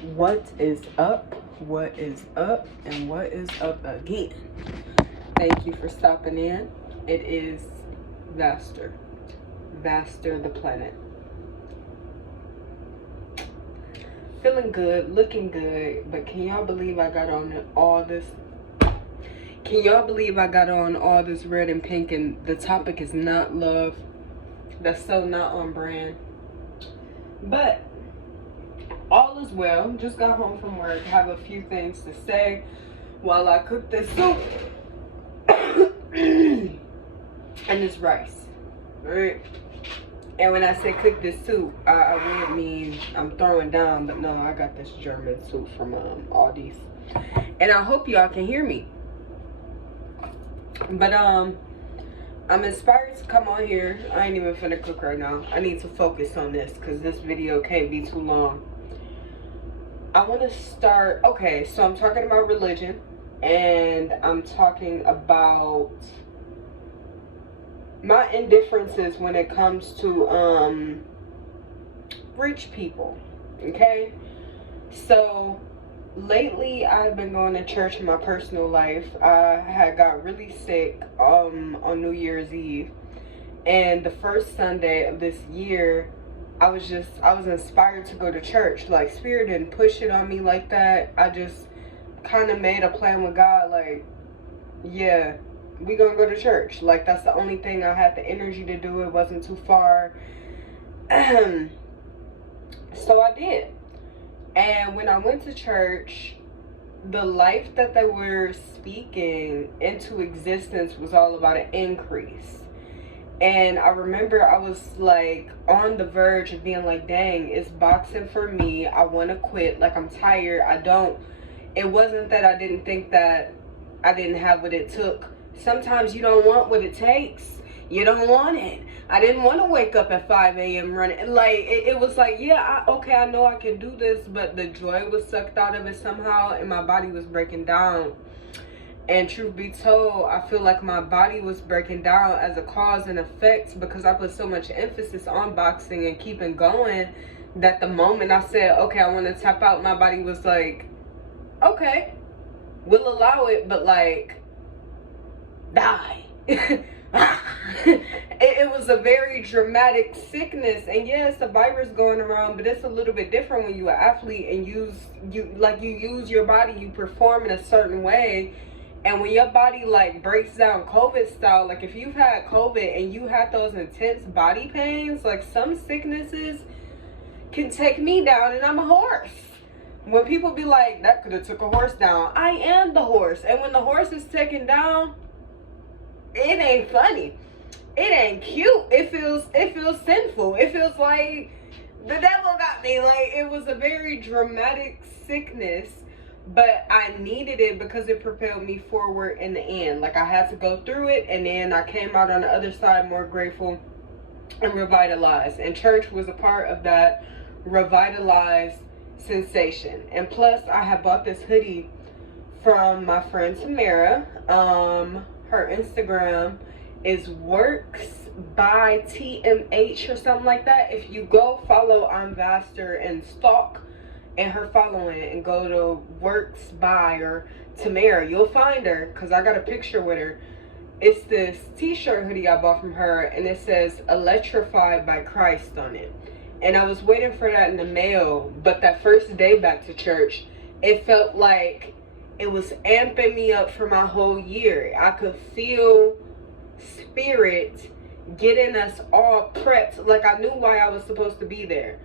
What is up? What is up? And what is up again? Thank you for stopping in. It is Vastur. Vastur the planet. Feeling good, looking good, but can y'all believe I got on all this? Can y'all believe I got on all this red and pink and the topic is not love? That's so not on brand. But all is well. Just got home from work. Have a few things to say while I cook this soup and this rice. Alright. And when I say cook this soup, I would mean I'm throwing down, but no, I got this German soup from Aldi's. And I hope y'all can hear me. But I'm inspired to come on here. I ain't even finna cook right now. I need to focus on this because this video can't be too long. I want to start, okay, so I'm talking about religion, and I'm talking about my indifferences when it comes to rich people, okay? So lately I've been going to church in my personal life. I had got really sick on New Year's Eve, and the first Sunday of this year I was inspired to go to church. Like, Spirit didn't push it on me like that. I just kind of made a plan with God, like, yeah, we gonna go to church. Like, that's the only thing I had the energy to do. It wasn't too far. So I did. And when I went to church, the life that they were speaking into existence was all about an increase. And I remember I was like on the verge of being like, dang, it's boxing for me. I want to quit. Like, I'm tired. It wasn't that I didn't think that I didn't have what it took. Sometimes you don't want what it takes. You don't want it. I didn't want to wake up at 5 a.m. running. Like, it was like, yeah, I know I can do this. But the joy was sucked out of it somehow. And my body was breaking down. And truth be told, I feel like my body was breaking down as a cause and effect because I put so much emphasis on boxing and keeping going that the moment I said, okay, I want to tap out, my body was like, okay, we'll allow it, but like, die. It was a very dramatic sickness, and yes, a virus going around, but it's a little bit different when you're an athlete and you use your body, you perform in a certain way. And when your body like breaks down COVID style, like if you've had COVID and you had those intense body pains, like some sicknesses can take me down, and I'm a horse. When people be like, that could have took a horse down, I am the horse. And when the horse is taken down, it ain't funny. It ain't cute. It feels sinful. It feels like the devil got me. Like, it was a very dramatic sickness. But I needed it because it propelled me forward in the end. Like, I had to go through it, and then I came out on the other side more grateful and revitalized. And church was a part of that revitalized sensation. And plus, I had bought this hoodie from my friend Tamara. Her Instagram is Works by TMH or something like that. If you go follow I'm Vastur and stalk and her following and go to Works by or Tamara, you'll find her because I got a picture with her. It's this t-shirt hoodie I bought from her, and it says Electrified by Christ on it. And I was waiting for that in the mail, but that first day back to church, it felt like it was amping me up for my whole year. I could feel Spirit getting us all prepped. Like, I knew why I was supposed to be there.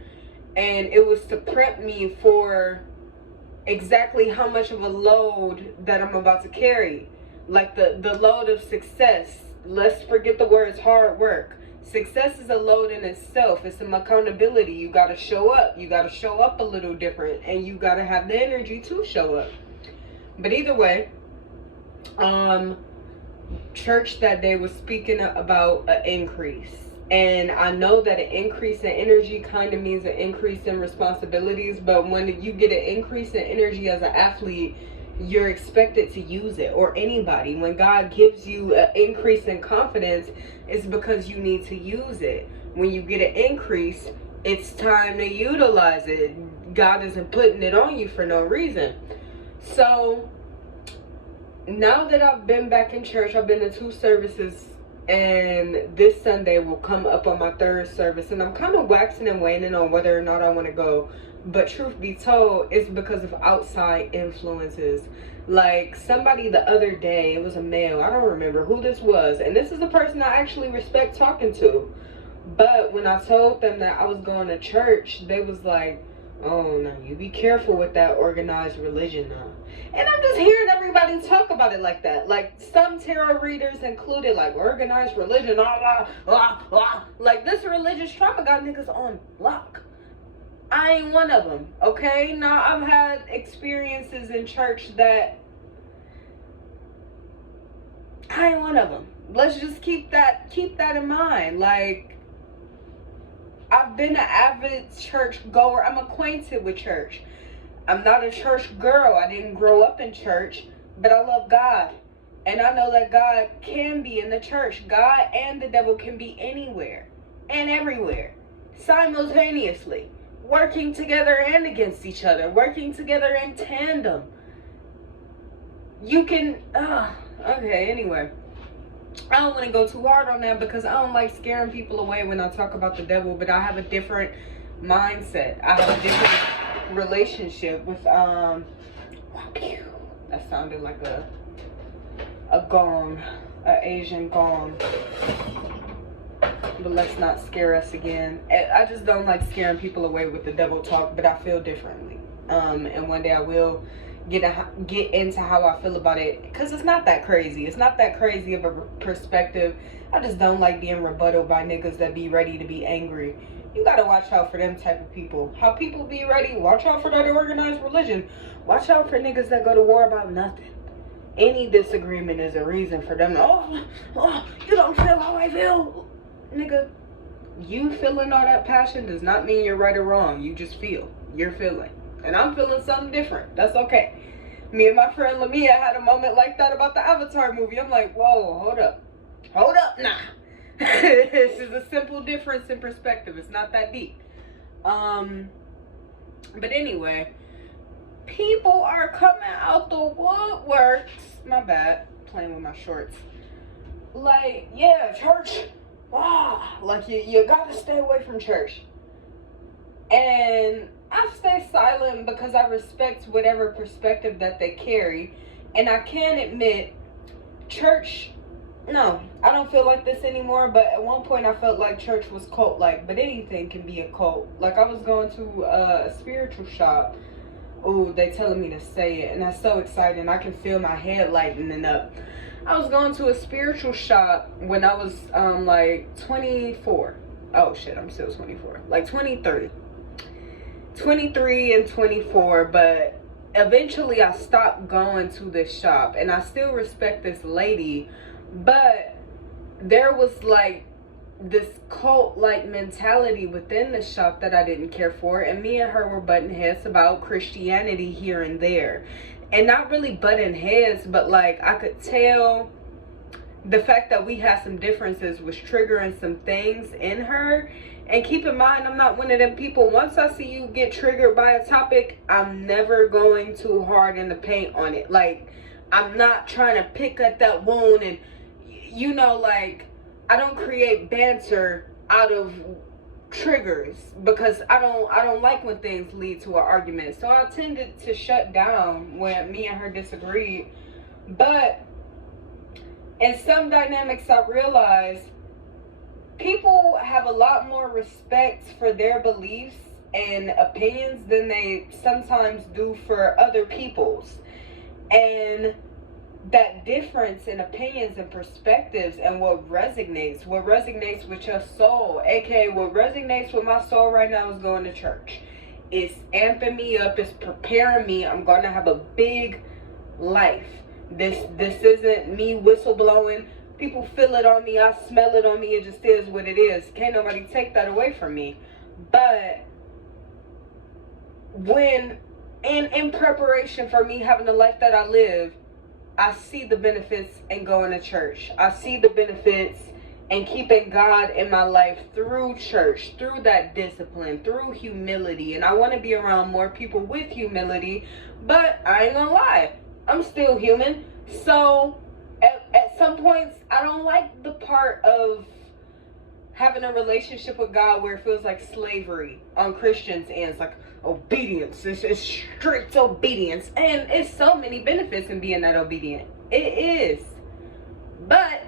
And it was to prep me for exactly how much of a load that I'm about to carry. Like the load of success. Let's forget the words hard work. Success is a load in itself. It's some accountability. You got to show up. You got to show up a little different. And you got to have the energy to show up. But either way, church that day was speaking about an increase. And I know that an increase in energy kind of means an increase in responsibilities. But when you get an increase in energy as an athlete, you're expected to use it. Or anybody. When God gives you an increase in confidence, it's because you need to use it. When you get an increase, it's time to utilize it. God isn't putting it on you for no reason. So now that I've been back in church, I've been to 2 services, and this Sunday will come up on my 3rd service, and I'm kind of waxing and waning on whether or not I want to go. But truth be told, it's because of outside influences. Like somebody the other day, it was a male, I don't remember who this was, and this is a person I actually respect talking to. But when I told them that I was going to church, they was like, oh no, you be careful with that organized religion now. And I'm just hearing everybody talk about it like that. Like some tarot readers included, like organized religion, like this religious trauma got niggas on block. I ain't one of them, okay? Now I've had experiences in church that I ain't one of them. Let's just keep that in mind. Like, I've been an avid church goer. I'm acquainted with church. I'm not a church girl. I didn't grow up in church, but I love God. And I know that God can be in the church. God and the devil can be anywhere and everywhere simultaneously, working together and against each other, working together in tandem. You can, okay, anyway. I don't want to go too hard on that because I don't like scaring people away when I talk about the devil, but I have a different mindset. I have a different relationship with, that sounded like a gong, an Asian gong. But let's not scare us again. I just don't like scaring people away with the devil talk, but I feel differently. And one day I will get into how I feel about it, because it's not that crazy. It's not that crazy of a perspective. I just don't like being rebutted by niggas that be ready to be angry. You gotta watch out for them type of people. How people be ready, watch out for that organized religion. Watch out for niggas that go to war about nothing. Any disagreement is a reason for them. Oh, you don't feel how I feel. Nigga, you feeling all that passion does not mean you're right or wrong. You just feel. You're feeling. And I'm feeling something different. That's okay. Me and my friend Lamia had a moment like that about the Avatar movie. I'm like, whoa, hold up. Hold up now. This is a simple difference in perspective. It's not that deep. But anyway, people are coming out the woodworks. My bad. Playing with my shorts. Like, yeah, church. Wow. Like, you gotta stay away from church. And I stay silent because I respect whatever perspective that they carry. And I can admit, church, no, I don't feel like this anymore. But at one point I felt like church was cult-like. But anything can be a cult. Like I was going to a spiritual shop. Oh, they telling me to say it. And that's so exciting. I can feel my head lightening up. I was going to a spiritual shop when I was like 24. Oh shit, I'm still 24. Like 23 and 24, but eventually I stopped going to this shop, and I still respect this lady, but there was like this cult-like mentality within the shop that I didn't care for, and me and her were butting heads about Christianity here and there. And not really butting heads, but like I could tell the fact that we had some differences was triggering some things in her. And keep in mind, I'm not one of them people. Once I see you get triggered by a topic, I'm never going too hard in the paint on it. Like, I'm not trying to pick at that wound. And, you know, like, I don't create banter out of triggers, because I don't like when things lead to an argument. So I tended to shut down when me and her disagreed. But in some dynamics, I realized people have a lot more respect for their beliefs and opinions than they sometimes do for other people's. And that difference in opinions and perspectives and what resonates with your soul, aka what resonates with my soul right now, is going to church. It's amping me up, it's preparing me. I'm gonna have a big life. This isn't me whistleblowing. People feel it on me, I smell it on me. It just is what it is. Can't nobody take that away from me. But when in preparation for me having the life that I live, I see the benefits in going to church. I see the benefits and keeping God in my life through church, through that discipline, through humility. And I want to be around more people with humility, but I ain't gonna lie, I'm still human. So at some points, I don't like the part of having a relationship with God where it feels like slavery on Christians' ends, like obedience. It's strict obedience, and it's so many benefits in being that obedient. It is, but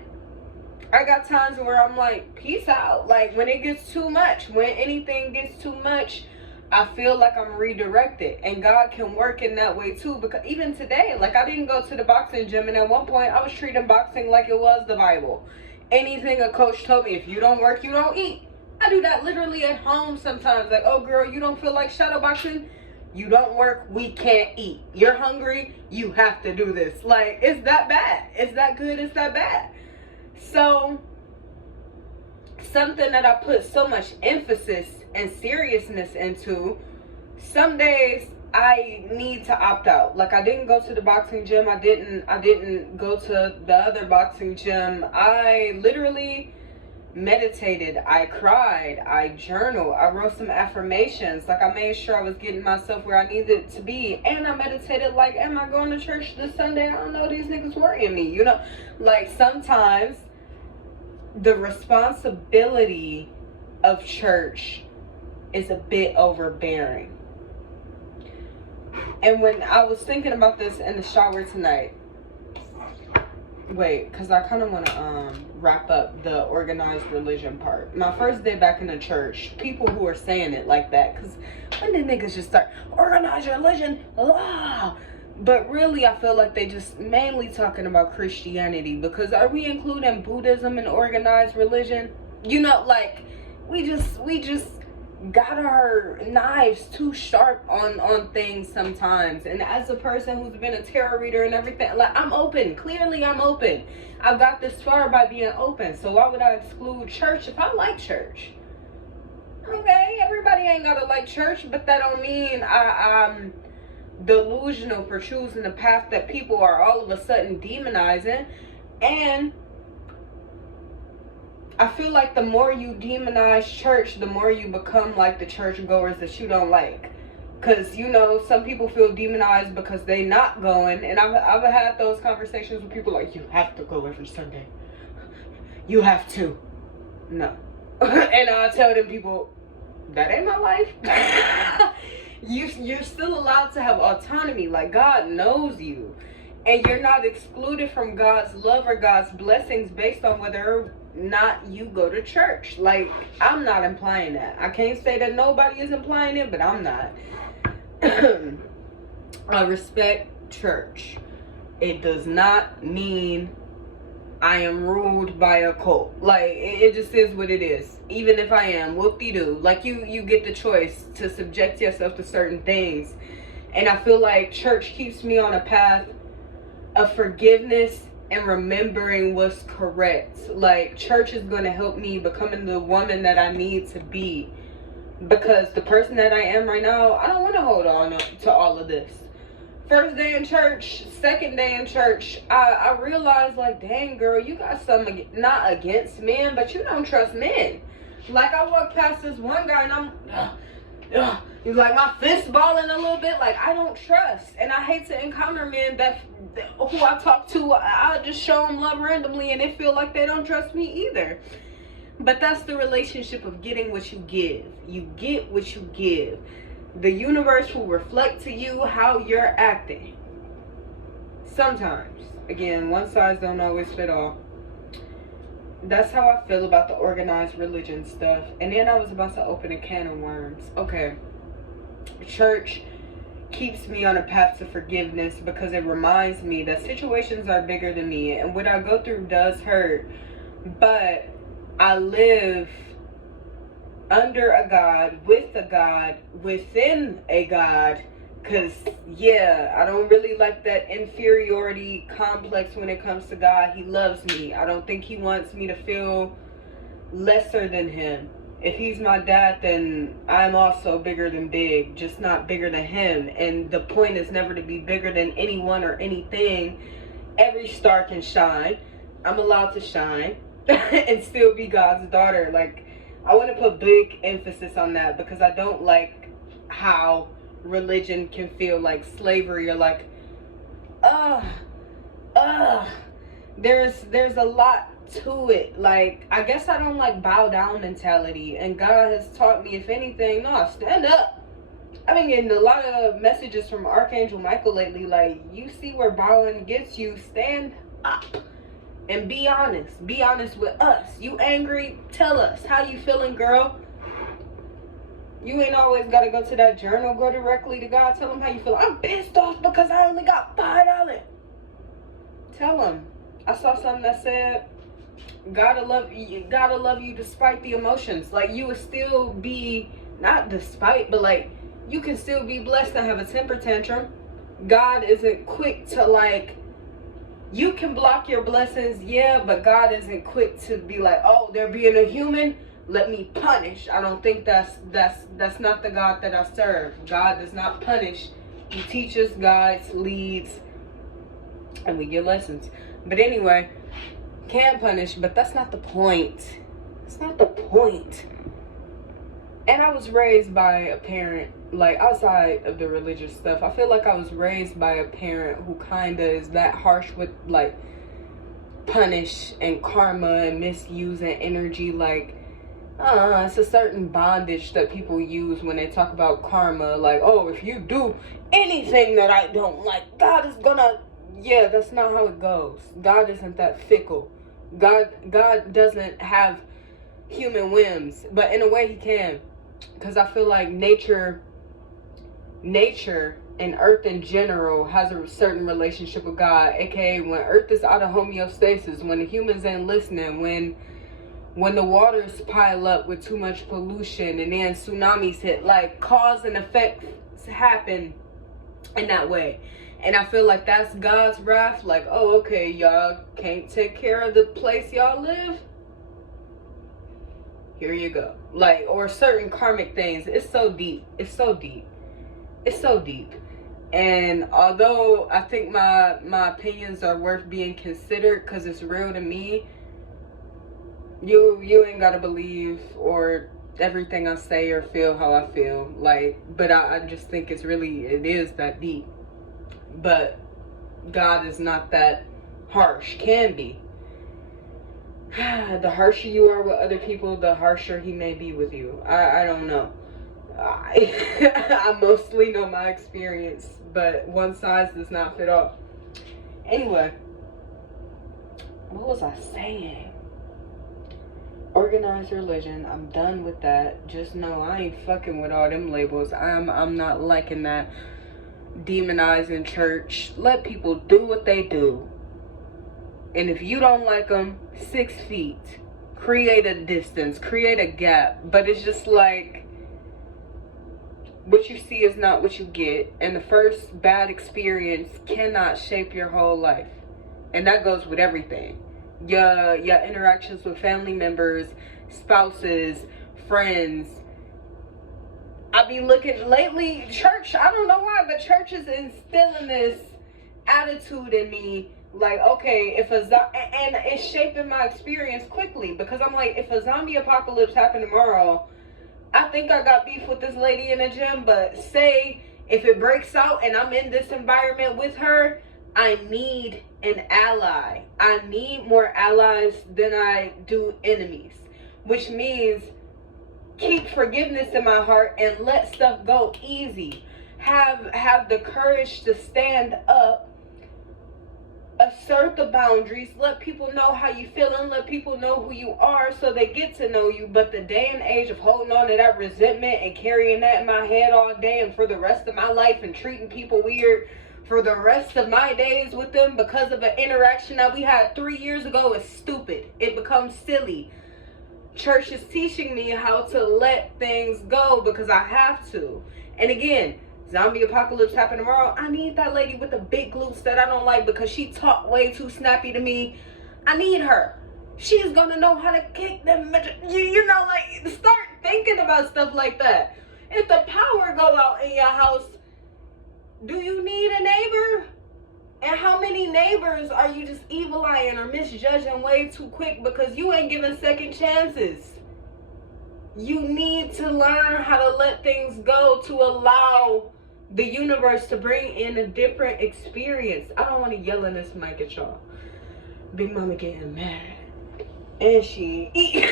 I got times where I'm like, peace out. Like when it gets too much, when anything gets too much, I feel like I'm redirected, and God can work in that way too. Because even today, like I didn't go to the boxing gym, and at one point I was treating boxing like it was the Bible. Anything a coach told me, if you don't work, you don't eat. I do that literally at home sometimes. Like, oh girl, you don't feel like shadow boxing? You don't work, we can't eat. You're hungry, you have to do this. Like, it's that bad. It's that good, it's that bad. So, something that I put so much emphasis and seriousness into, some days I need to opt out. Like I didn't go to the boxing gym. I didn't go to the other boxing gym. I literally meditated. I cried. I journaled. I wrote some affirmations. Like I made sure I was getting myself where I needed to be. And I meditated like, am I going to church this Sunday? I don't know, these niggas worrying me. You know, like sometimes the responsibility of church is a bit overbearing. And when I was thinking about this in the shower tonight, because I kind of want to wrap up the organized religion part. My first day back in the church, people who are saying it like that, because when did niggas just start organized religion? Ah! But really, I feel like they just mainly talking about Christianity, because are we including Buddhism in organized religion? You know, like we just got our knives too sharp on things sometimes. And as a person who's been a tarot reader and everything, like I'm open. Clearly I'm open. I got this far by being open. So why would I exclude church if I like church? Okay, everybody ain't gotta like church, but that don't mean I'm delusional for choosing the path that people are all of a sudden demonizing. And I feel like the more you demonize church, the more you become like the church goers that you don't like. Because, you know, some people feel demonized because they not going. And I've had those conversations with people like, you have to go every Sunday. You have to. No. And I tell them people, that ain't my life. You're still allowed to have autonomy. Like, God knows you. And you're not excluded from God's love or God's blessings based on whether or not you go to church. Like, I'm not implying that. I can't say that nobody is implying it, but I'm not. I respect church. It does not mean I am ruled by a cult. Like, it just is what it is. Even if I am, whoop-de-doo. Like, you get the choice to subject yourself to certain things. And I feel like church keeps me on a path of forgiveness and remembering what's correct. Like, church is going to help me becoming the woman that I need to be. Because the person that I am right now, I don't want to hold on to all of this. First day in church, second day in church, I realized, like, dang, girl, you got something not against men, but you don't trust men. Like, I walked past this one guy, and I'm, he's like, my fist balling a little bit. Like, I don't trust. And I hate to encounter men who I talk to, I'll just show them love randomly, and they feel like they don't trust me either. But that's the relationship of getting what you give. You get what you give. The universe will reflect to you how you're acting. Sometimes. Again, one size don't always fit all. That's how I feel about the organized religion stuff. And then I was about to open a can of worms. Okay. Church keeps me on a path to forgiveness because it reminds me that situations are bigger than me. And what I go through does hurt. But I live under a God, with a God, within a God. Because, yeah, I don't really like that inferiority complex when it comes to God. He loves me. I don't think he wants me to feel lesser than him. If he's my dad, then I'm also bigger than big, just not bigger than him. And the point is never to be bigger than anyone or anything. Every star can shine. I'm allowed to shine. and still be God's daughter. Like, I want to put big emphasis on that, because I don't like how religion can feel like slavery, or like, ugh, ugh. There's a lot to it. Like, I guess I don't like bow down mentality, and God has taught me, if anything, no, stand up. I've been getting a lot of messages from Archangel Michael lately, like, you see where bowing gets you, stand up and be honest. Be honest with us. You angry? Tell us. How you feeling, girl? You ain't always got to go to that journal. Go directly to God. Tell him how you feel. I'm pissed off because I only got $5. Tell him. I saw something that said, gotta love you despite the emotions. Like, you would still be, not despite, but like, you can still be blessed and have a temper tantrum. God isn't quick to, like, you can block your blessings, yeah, but God isn't quick to be like, oh, they're being a human, let me punish. I don't think that's not the God that I serve. God does not punish. He teaches, guides, leads, and we get lessons. But anyway, can punish, but that's not the point. It's not the point. And I was raised by a parent, like, outside of the religious stuff, I feel like I was raised by a parent who kind of is that harsh with, like, punish and karma and misuse and energy. Like, it's a certain bondage that people use when they talk about karma. Like, oh, if you do anything that I don't like, God is gonna... Yeah, that's not how it goes. God isn't that fickle. God doesn't have human whims, but in a way he can. Because I feel like nature and earth in general has a certain relationship with God, aka when earth is out of homeostasis, when the humans ain't listening, when the waters pile up with too much pollution and then tsunamis hit, like, cause and effect happen in that way. And I feel like that's God's wrath. Like, oh, okay, y'all can't take care of the place y'all live, here you go. Like, or certain karmic things. It's so deep. It's so deep. It's so deep. And although I think my opinions are worth being considered because it's real to me, you ain't gotta believe or everything I say or feel how I feel. Like, but I just think it is that deep. But God is not that harsh. Can be. The harsher you are with other people, the harsher he may be with you. I don't know. I mostly know my experience, but one size does not fit all. Anyway, what was I saying? Organized religion. I'm done with that. Just know I ain't fucking with all them labels. I'm not liking that demonizing church. Let people do what they do. And if you don't like them, 6 feet. Create a distance. Create a gap. But it's just like, what you see is not what you get. And the first bad experience cannot shape your whole life. And that goes with everything. Your interactions with family members, spouses, friends. I've been looking lately, church, I don't know why, but church is instilling this attitude in me. Like, okay, and it's shaping my experience quickly, because I'm like, if a zombie apocalypse happened tomorrow, I think I got beef with this lady in the gym, but say if it breaks out and I'm in this environment with her, I need an ally. I need more allies than I do enemies, which means keep forgiveness in my heart and let stuff go easy. Have the courage to stand up, assert the boundaries, let people know how you feeling, let people know who you are so they get to know you. But the day and age of holding on to that resentment and carrying that in my head all day and for the rest of my life and treating people weird for the rest of my days with them because of an interaction that we had 3 years ago is stupid. It becomes silly. Church is teaching me how to let things go because I have to. And again, zombie apocalypse happen tomorrow, I need that lady with the big glutes that I don't like because she talked way too snappy to me. I need her. She's gonna know how to kick them. You know, like, start thinking about stuff like that. If the power go out in your house, do you need a neighbor? And how many neighbors are you just evil eyeing or misjudging way too quick because you ain't giving second chances? You need to learn how to let things go to allow the universe to bring in a different experience. I don't want to yell in this mic at y'all. Big mama getting mad. And she eat.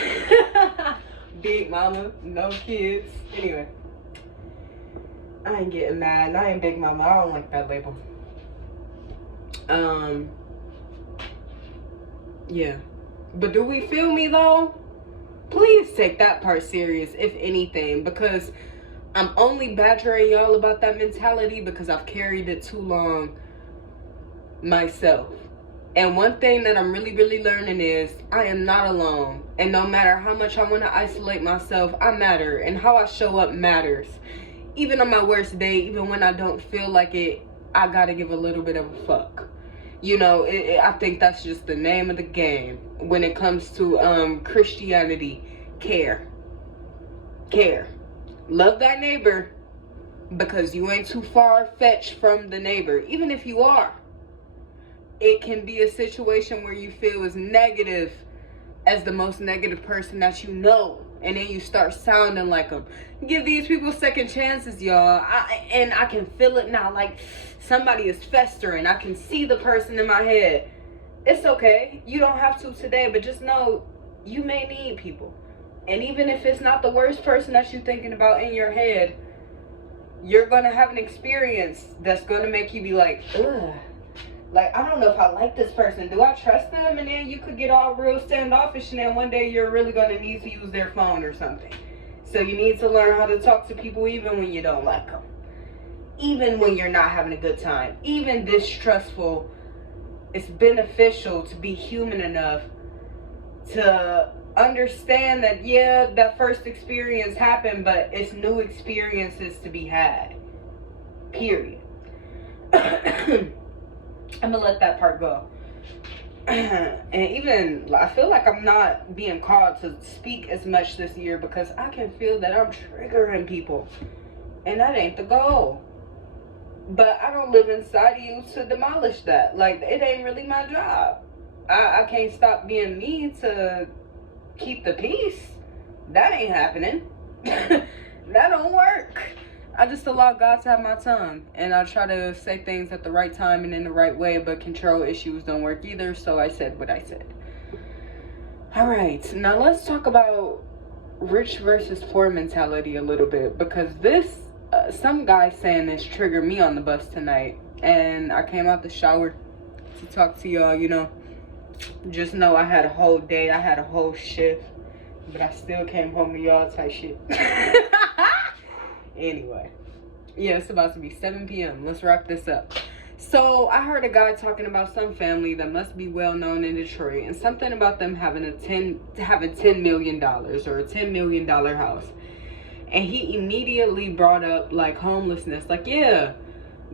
Big mama, no kids. Anyway. I ain't getting mad. I ain't big mama. I don't like that label. Yeah. But do we feel me though? Please take that part serious, if anything, because I'm only badgering y'all about that mentality because I've carried it too long myself. And one thing that I'm really, really learning is I am not alone. And no matter how much I want to isolate myself, I matter. And how I show up matters. Even on my worst day, even when I don't feel like it, I gotta give a little bit of a fuck. You know, I think that's just the name of the game when it comes to Christianity. Care. Love thy neighbor because you ain't too far fetched from the neighbor. Even if you are, it can be a situation where you feel as negative as the most negative person that you know, and then you start sounding like them. Give these people second chances, y'all. And I can feel it now, like somebody is festering. I can see the person in my head. It's okay. You don't have to today, but just know you may need people. And even if it's not the worst person that you're thinking about in your head, you're going to have an experience that's going to make you be like, ugh. Like, I don't know if I like this person. Do I trust them? And then you could get all real standoffish, and then one day you're really going to need to use their phone or something. So you need to learn how to talk to people even when you don't like them. Even when you're not having a good time. Even distrustful. It's beneficial to be human enough to understand that, yeah, that first experience happened, but it's new experiences to be had. Period. I'm gonna let that part go. And even, I feel like I'm not being called to speak as much this year because I can feel that I'm triggering people. And that ain't the goal. But I don't live inside of you to demolish that. Like, it ain't really my job. I can't stop being me to keep the peace. That ain't happening. That don't work. I just allow God to have my tongue, and I try to say things at the right time and in the right way, but control issues don't work either, so I said what I said. Alright, now let's talk about rich versus poor mentality a little bit, because this, some guy saying this triggered me on the bus tonight, and I came out the shower to talk to y'all, you know. Just know I had a whole day, I had a whole shift, but I still came home to y'all type shit. Anyway, yeah, it's about to be 7 p.m. Let's wrap this up. So I heard a guy talking about some family that must be well known in Detroit, and something about them having $10 million or a $10 million house. And he immediately brought up like homelessness. Like, yeah,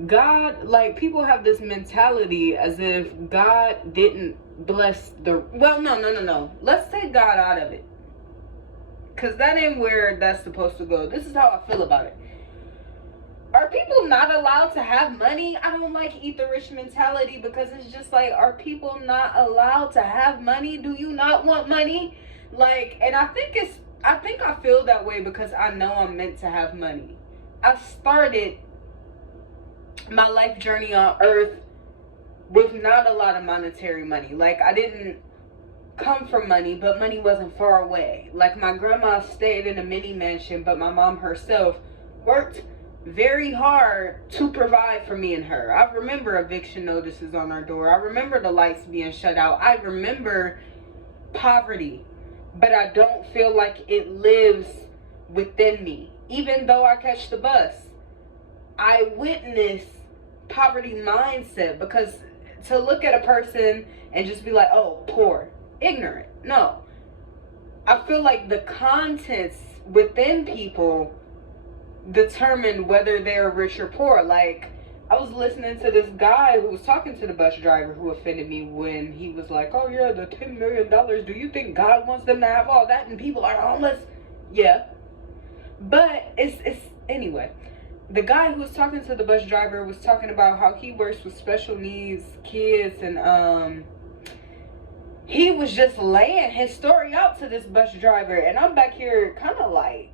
God, like, people have this mentality as if God didn't bless the, well, no. Let's take God out of it. Because that ain't where that's supposed to go. This is how I feel about it. Are people not allowed to have money? I don't like eat the rich mentality because it's just like, are people not allowed to have money? Do you not want money? Like, and I think I feel that way because I know I'm meant to have money. I started my life journey on earth with not a lot of monetary money. Like, I didn't come from money, but money wasn't far away. Like, my grandma stayed in a mini mansion, but my mom herself worked very hard to provide for me and her. I remember eviction notices on our door. I remember the lights being shut out. I remember poverty, but I don't feel like it lives within me. Even though I catch the bus, I witness poverty mindset, because to look at a person and just be like, oh, poor, ignorant. No. I feel like the contents within people determine whether they're rich or poor. Like, I was listening to this guy who was talking to the bus driver who offended me when he was like, oh yeah, the $10 million, do you think God wants them to have all that and people are homeless? Yeah. But it's anyway, the guy who was talking to the bus driver was talking about how he works with special needs kids, and he was just laying his story out to this bus driver, and I'm back here kind of like,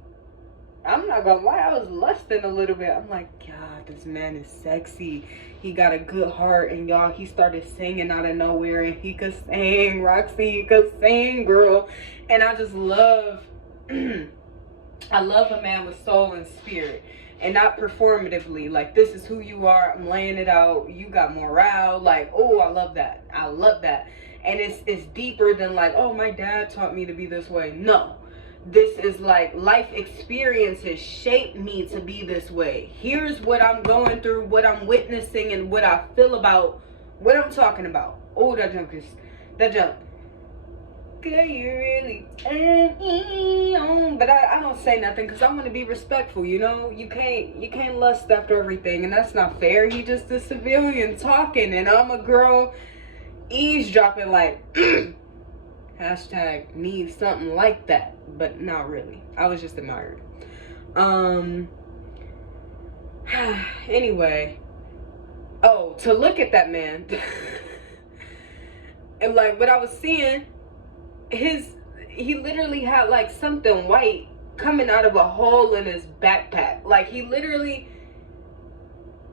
I'm not gonna lie, I was lusting a little bit. I'm like, God, this man is sexy. He got a good heart, and y'all, he started singing out of nowhere, and he could sing, Roxy, he could sing, girl. And I just love, I love a man with soul and spirit, and not performatively. Like, this is who you are, I'm laying it out, you got morale. Like, oh, I love that. I love that. And it's deeper than like, oh, my dad taught me to be this way. No. This is like life experiences shape me to be this way. Here's what I'm going through, what I'm witnessing, and what I feel about what I'm talking about. Oh, that jump. Girl, you really turn me on. But I don't say nothing because I want to be respectful, you know? You can't lust after everything, and that's not fair. He just a civilian talking, and I'm a girl eavesdropping like hashtag need something like that. But not really. I was just admired. Anyway. Oh, to look at that man. And like what I was seeing, he literally had like something white coming out of a hole in his backpack. Like he literally,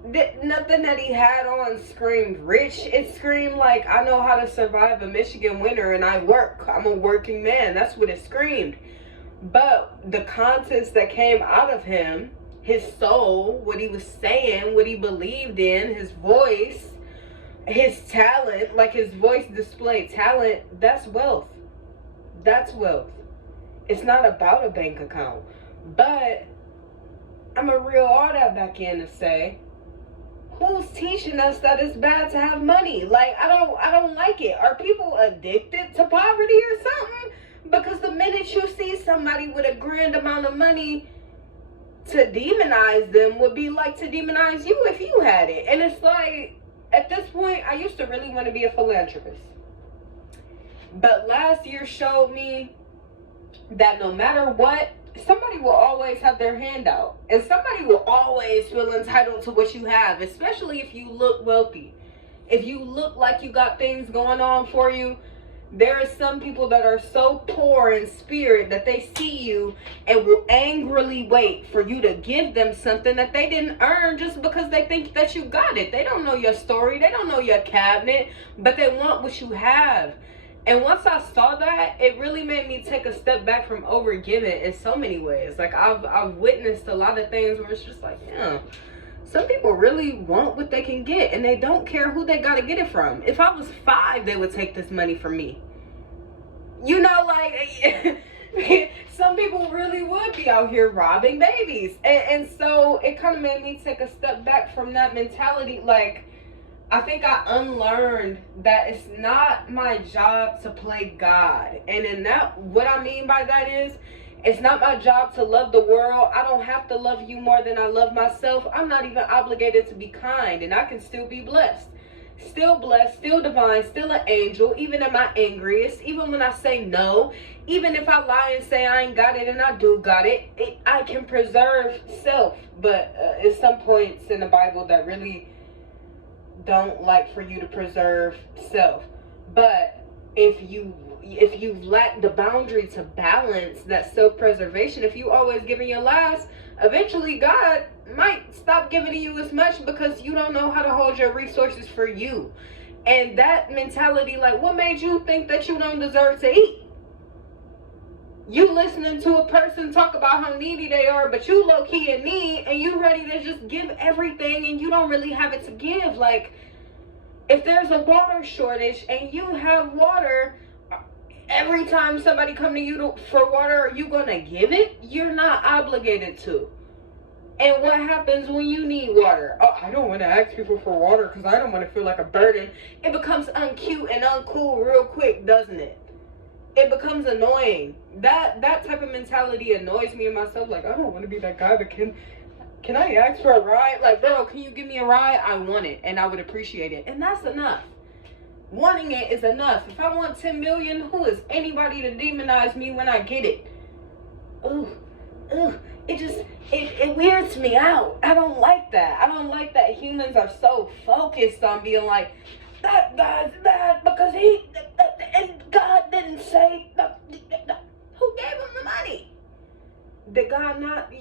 nothing that he had on screamed rich. It screamed like, I know how to survive a Michigan winter and I work. I'm a working man. That's what it screamed. But the contents that came out of him, his soul, what he was saying, what he believed in, his voice, his talent, like his voice displayed talent, that's wealth. That's wealth. It's not about a bank account. But I'm gonna reel all that back in and say, who's teaching us that it's bad to have money? Like, I don't like it. Are people addicted to poverty or something? Because the minute you see somebody with a grand amount of money, to demonize them would be like to demonize you if you had it. And it's like, at this point, I used to really want to be a philanthropist. But last year showed me that no matter what, somebody will always have their hand out. And somebody will always feel entitled to what you have, especially if you look wealthy. If you look like you got things going on for you, there are some people that are so poor in spirit that they see you and will angrily wait for you to give them something that they didn't earn just because they think that you got it. They don't know your story. They don't know your cabinet, but they want what you have. And once I saw that, it really made me take a step back from overgiving in so many ways. Like, I've witnessed a lot of things where it's just like, yeah, some people really want what they can get, and they don't care who they gotta get it from. If I was 5, they would take this money from me. You know, like, some people really would be out here robbing babies. And so it kind of made me take a step back from that mentality. Like, I think I unlearned that it's not my job to play God. And in that, what I mean by that is, it's not my job to love the world. I don't have to love you more than I love myself. I'm not even obligated to be kind, and I can still be blessed. Still blessed, still divine, still an angel, even at my angriest, even when I say no, even if I lie and say I ain't got it and I do got it, I can preserve self. But at some points in the Bible that really don't like for you to preserve self. But if you lack the boundary to balance that self-preservation, if you always giving your last, eventually God might stop giving you as much because you don't know how to hold your resources for you. And that mentality, like, what made you think that you don't deserve to eat? You listening to a person talk about how needy they are, but you low-key in need, and you ready to just give everything, and you don't really have it to give. Like, if there's a water shortage and you have water, every time somebody come to you for water, are you gonna give it? You're not obligated to. And what happens when you need water? Oh, I don't want to ask people for water because I don't want to feel like a burden. It becomes uncute and uncool real quick, doesn't it? It becomes annoying. That type of mentality annoys me and myself. Like, I don't want to be that guy that can I ask for a ride? Like, bro, can you give me a ride? I want it and I would appreciate it. And that's enough. Wanting it is enough. If I want 10 million, who is anybody to demonize me when I get it? Ooh. ugh, it weirds me out. I don't like that. I don't like that humans are so focused on being like, that guy's bad because and God didn't say, who gave him the money? Did God not,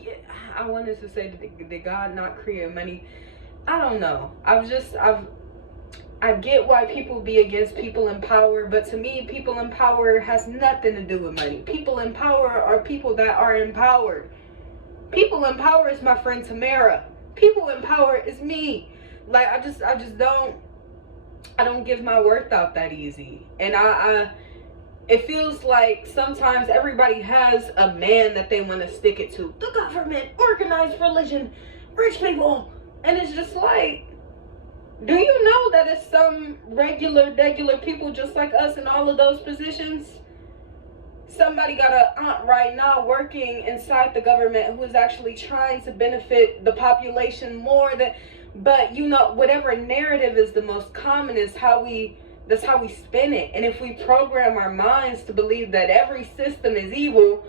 I wanted to say, did God not create money? I don't know. I get why people be against people in power, but to me, people in power has nothing to do with money. People in power are people that are empowered. People in power is my friend Tamara. People in power is me. Like, I just don't give my worth out that easy. And it feels like sometimes everybody has a man that they want to stick it to. The government, organized religion, rich people. And it's just like, do you know that it's some regular people just like us in all of those positions? Somebody got an aunt right now working inside the government who is actually trying to benefit the population more than, but you know, whatever narrative is the most common is that's how we spin it. And if we program our minds to believe that every system is evil,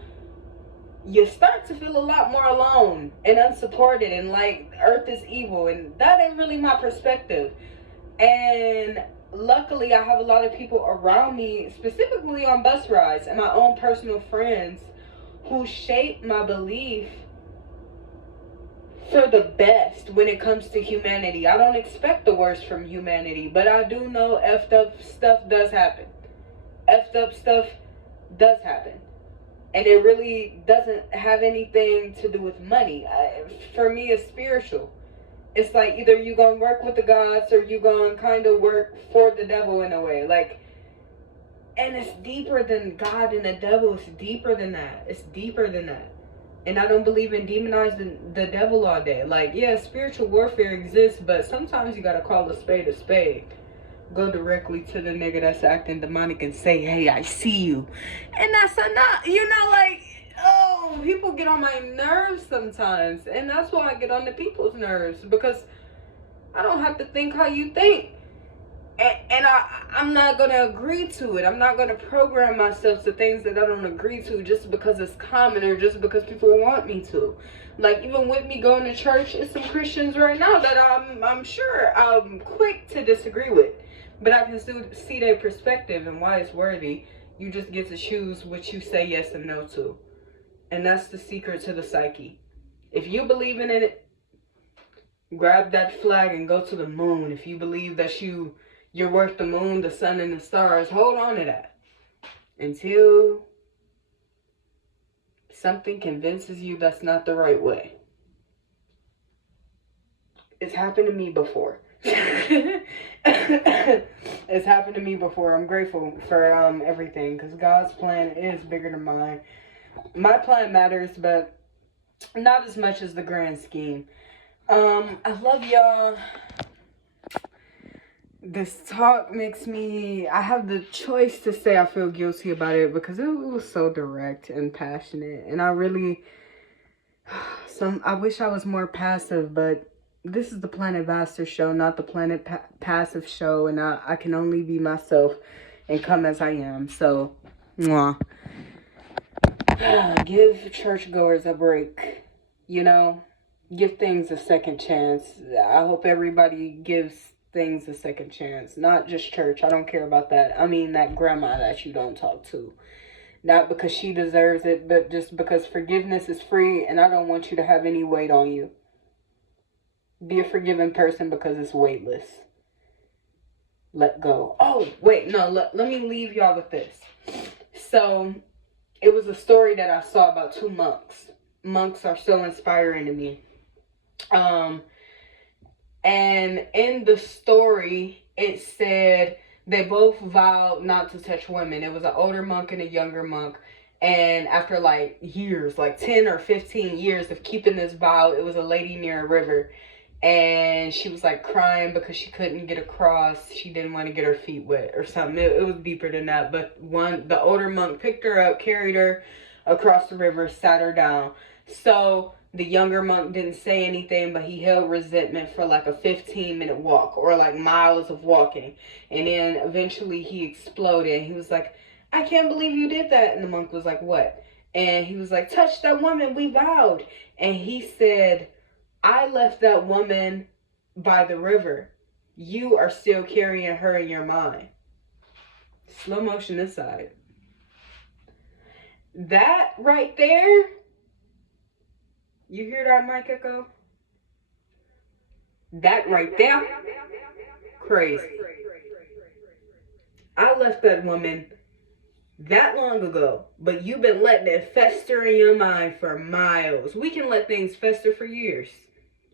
you start to feel a lot more alone and unsupported and like earth is evil, and that ain't really my perspective. And luckily I have a lot of people around me, specifically on bus rides and my own personal friends, who shape my belief for the best when it comes to humanity. I don't expect the worst from humanity, but I do know effed up stuff does happen. Effed up stuff does happen. And it really doesn't have anything to do with money. For me, it's spiritual. It's like either you gonna work with the gods or you gonna kind of work for the devil in a way. Like, and it's deeper than God and the devil. It's deeper than that. It's deeper than that. And I don't believe in demonizing the devil all day. Like, yeah, spiritual warfare exists, but sometimes you gotta call a spade a spade. Go directly to the nigga that's acting demonic and say, hey, I see you. And that's enough. You know, like, oh, people get on my nerves sometimes. And that's why I get on the people's nerves. Because I don't have to think how you think. And I'm not going to agree to it. I'm not going to program myself to things that I don't agree to just because it's common or just because people want me to. Like, even with me going to church, it's some Christians right now that I'm sure I'm quick to disagree with. But I can still see their perspective and why it's worthy. You just get to choose what you say yes and no to. And that's the secret to the psyche. If you believe in it, grab that flag and go to the moon. If you believe that you're worth the moon, the sun, and the stars, hold on to that. Until something convinces you that's not the right way. It's happened to me before. It's happened to me before. I'm grateful for everything, because God's plan is bigger than mine. My plan matters, but not as much as the grand scheme. I love y'all. This talk makes me, I have the choice to say I feel guilty about it because it was so direct and passionate, and I wish I was more passive, but this is the Planet Vastur show, not the Planet Passive show, and I can only be myself and come as I am. So, mwah. Give churchgoers a break, you know? Give things a second chance. I hope everybody gives things a second chance. Not just church. I don't care about that. I mean that grandma that you don't talk to. Not because she deserves it, but just because forgiveness is free, and I don't want you to have any weight on you. Be a forgiving person because it's weightless. Let go. Oh, wait, no, let me leave y'all with this. So, it was a story that I saw about two monks. Monks are so inspiring to me. And in the story, it said they both vowed not to touch women. It was an older monk and a younger monk. And after like years, like 10 or 15 years of keeping this vow, it was a lady near a river. And she was like crying because she couldn't get across. She didn't want to get her feet wet or something. It was deeper than that. But the older monk picked her up, carried her across the river, sat her down. So the younger monk didn't say anything, but he held resentment for like a 15-minute walk or like miles of walking. And then eventually he exploded. He was like, I can't believe you did that. And the monk was like, what? And he was like, touch that woman, we vowed. And he said, I left that woman by the river. You are still carrying her in your mind. Slow motion aside. That right there, you hear that mic echo? That right there, crazy. I left that woman that long ago, but you've been letting it fester in your mind for miles. We can let things fester for years.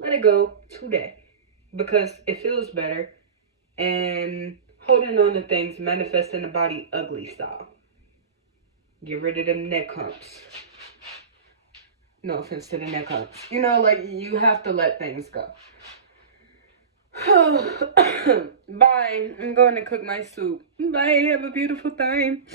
Let it go today because it feels better, and holding on to things manifest in the body ugly style. Get rid of them neck humps. No offense to the neck humps. You know, like, you have to let things go. Bye. I'm going to cook my soup. Bye. Have a beautiful time.